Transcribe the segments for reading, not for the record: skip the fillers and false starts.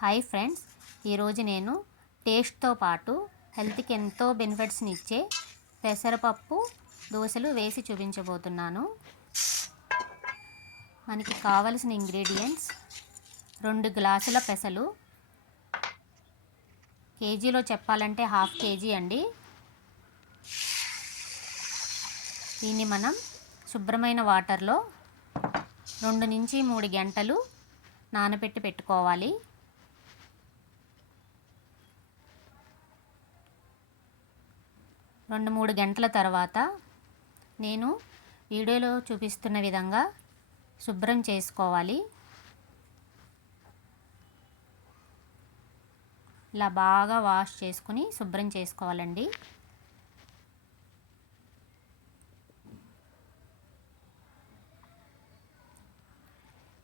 Hi friends, ఈరోజు నేను టేస్ట్తో పాటు హెల్త్కి ఎంతో బెనిఫిట్స్ని ఇచ్చే పెసరపప్పు దోశలు వేసి చూపించబోతున్నాను. మనకి కావలసిన ఇంగ్రీడియంట్స్ 2 గ్లాసుల పెసలు, కేజీలో చెప్పాలంటే హాఫ్ కేజీ అండి. దీన్ని మనం శుభ్రమైన వాటర్లో 2 నుంచి 3 గంటలు నానబెట్టి పెట్టుకోవాలి. 2-3 గంటల తర్వాత నేను వీడియోలో చూపిస్తున్న విధంగా శుభ్రం చేసుకోవాలి. ఇలా బాగా వాష్ చేసుకుని శుభ్రం చేసుకోవాలండి.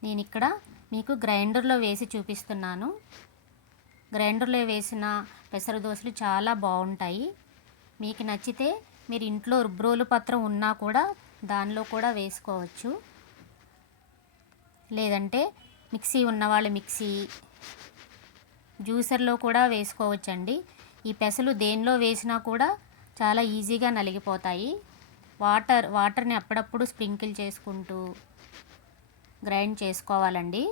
నేను ఇక్కడ మీకు గ్రైండర్లో వేసి చూపిస్తున్నాను. గ్రైండర్లో వేసిన పెసర దోశలు చాలా బాగుంటాయి. మీకు నచ్చితే మీరు ఇంట్లో రుబ్రోలు పత్రం ఉన్నా కూడా దానిలో కూడా వేసుకోవచ్చు. లేదంటే మిక్సీ ఉన్నవాళ్ళు మిక్సీ, జ్యూసర్లో కూడా వేసుకోవచ్చండి. ఈ పెసలు దేనిలో వేసినా కూడా చాలా ఈజీగా నలిగిపోతాయి. వాటర్ని అప్పుడప్పుడు స్ప్రింకిల్ చేసుకుంటూ గ్రైండ్ చేసుకోవాలండి.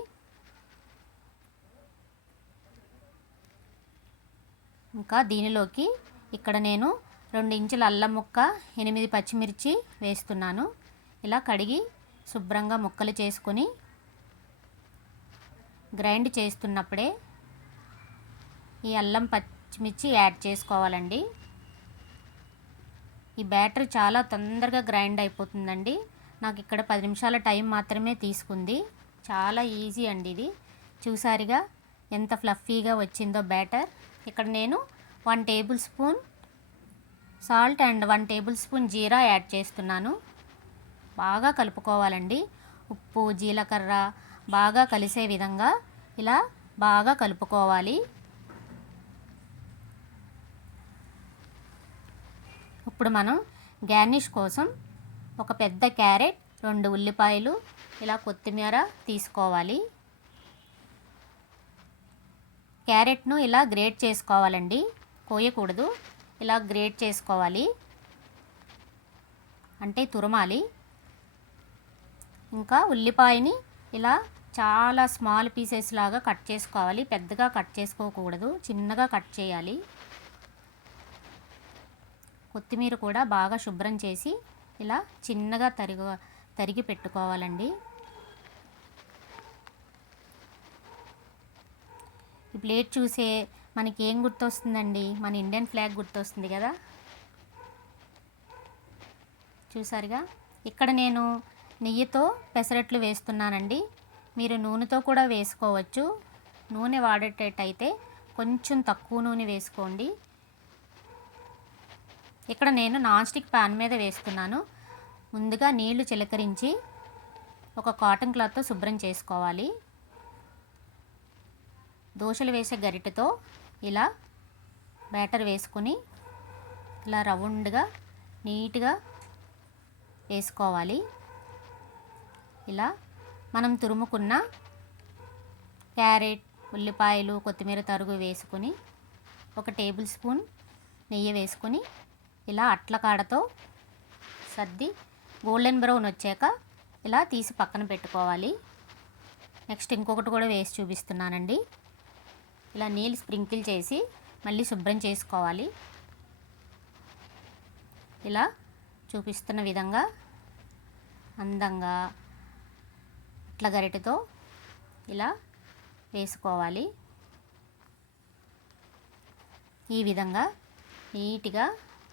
ఇంకా దీనిలోకి ఇక్కడ నేను 2 ఇంచుల అల్లం ముక్క, 8 పచ్చిమిర్చి వేస్తున్నాను. ఇలా కడిగి శుభ్రంగా ముక్కలు చేసుకొని గ్రైండ్ చేస్తున్నప్పుడే ఈ అల్లం పచ్చిమిర్చి యాడ్ చేసుకోవాలండి. ఈ బ్యాటర్ చాలా తొందరగా గ్రైండ్ అయిపోతుందండి. నాకు ఇక్కడ 10 నిమిషాల టైం మాత్రమే తీసుకుంది. చాలా ఈజీ అండి ఇది. చూసారుగా ఎంత ఫ్లఫీగా వచ్చిందో బ్యాటర్. ఇక్కడ నేను 1 table spoon salt and 1 table spoon jeera add చేస్తున్నాను. బాగా కలుపుకోవాలండి. ఉప్పు, జీలకర్ర బాగా కలిసే విధంగా ఇలా బాగా కలుపుకోవాలి. ఇప్పుడు మనం గార్నిష్ కోసం ఒక పెద్ద క్యారెట్, 2 ఉల్లిపాయలు, ఇలా కొత్తిమీర తీసుకోవాలి. క్యారెట్ను ఇలా గ్రేట్ చేసుకోవాలండి, కోయకూడదు. ఇలా గ్రేట్ చేసుకోవాలి, అంటే తురమాలి. ఇంకా ఉల్లిపాయని ఇలా చాలా స్మాల్ పీసెస్ లాగా కట్ చేసుకోవాలి. పెద్దగా కట్ చేసుకోకూడదు, చిన్నగా కట్ చేయాలి. కొత్తిమీర కూడా బాగా శుభ్రం చేసి ఇలా చిన్నగా తరిగి పెట్టుకోవాలండి. ఈ ప్లేట్ చూసే మనకి ఏం గుర్తొస్తుందండి? మన ఇండియన్ ఫ్లాగ్ గుర్తొస్తుంది కదా. చూసారుగా ఇక్కడ నేను నెయ్యితో పెసరట్లు వేస్తున్నానండి. మీరు నూనెతో కూడా వేసుకోవచ్చు. నూనె వాడేటట్టయితే కొంచెం తక్కువ నూనె వేసుకోండి. ఇక్కడ నేను నాన్ స్టిక్ ప్యాన్ మీద వేస్తున్నాను. ముందుగా నీళ్లు చిలకరించి ఒక కాటన్ క్లాత్తో శుభ్రం చేసుకోవాలి. దోశలు వేసే గరిటెతో ఇలా బ్యాటర్ వేసుకొని ఇలా రౌండ్గా నీట్గా వేసుకోవాలి. ఇలా మనం తురుముకున్న క్యారెట్, ఉల్లిపాయలు, కొత్తిమీర తరుగు వేసుకొని 1 టేబుల్ స్పూన్ నెయ్యి వేసుకొని ఇలా అట్ల కాడతో సర్ది గోల్డెన్ బ్రౌన్ వచ్చాక ఇలా తీసి పక్కన పెట్టుకోవాలి. నెక్స్ట్ ఇంకొకటి కూడా వేసి చూపిస్తున్నానండి. ఇలా నీళ్ళు స్ప్రింకిల్ చేసి మళ్ళీ శుభ్రం చేసుకోవాలి. ఇలా చూపిస్తున్న విధంగా అందంగా అట్ల గరిటెతో ఇలా వేసుకోవాలి. ఈ విధంగా నీట్గా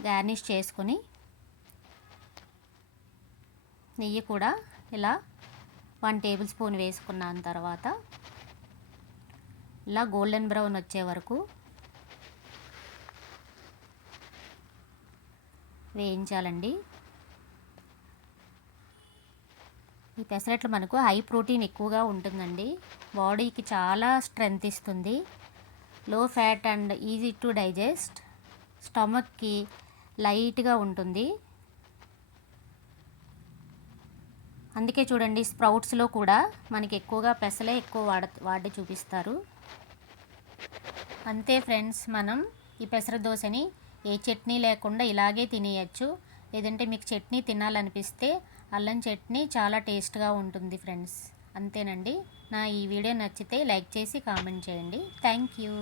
గార్నిష్ చేసుకొని నెయ్యి కూడా ఇలా 1 టేబుల్ స్పూన్ వేసుకున్న తర్వాత ఇలా గోల్డెన్ బ్రౌన్ వచ్చే వరకు వేయించాలండి. ఈ పెసరట్లు మనకు హై ప్రోటీన్ ఎక్కువగా ఉంటుందండి. బాడీకి చాలా స్ట్రెంగ్త్ ఇస్తుంది. Low fat and easy to digest. స్టమక్కి లైట్గా ఉంటుంది. అందుకే చూడండి, స్ప్రౌట్స్లో కూడా మనకి ఎక్కువగా పెసలే ఎక్కువ వాడి చూపిస్తారు. అంతే ఫ్రెండ్స్, మనం ఈ పెసర దోశని ఏ చట్నీ లేకుండా ఇలాగే తినేయచ్చు. లేదంటే మీకు చట్నీ తినాలనిపిస్తే అల్లం చట్నీ చాలా టేస్ట్గా ఉంటుంది ఫ్రెండ్స్. అంతేనండి. నా ఈ వీడియో నచ్చితే లైక్ చేసి కామెంట్ చేయండి. Thank you.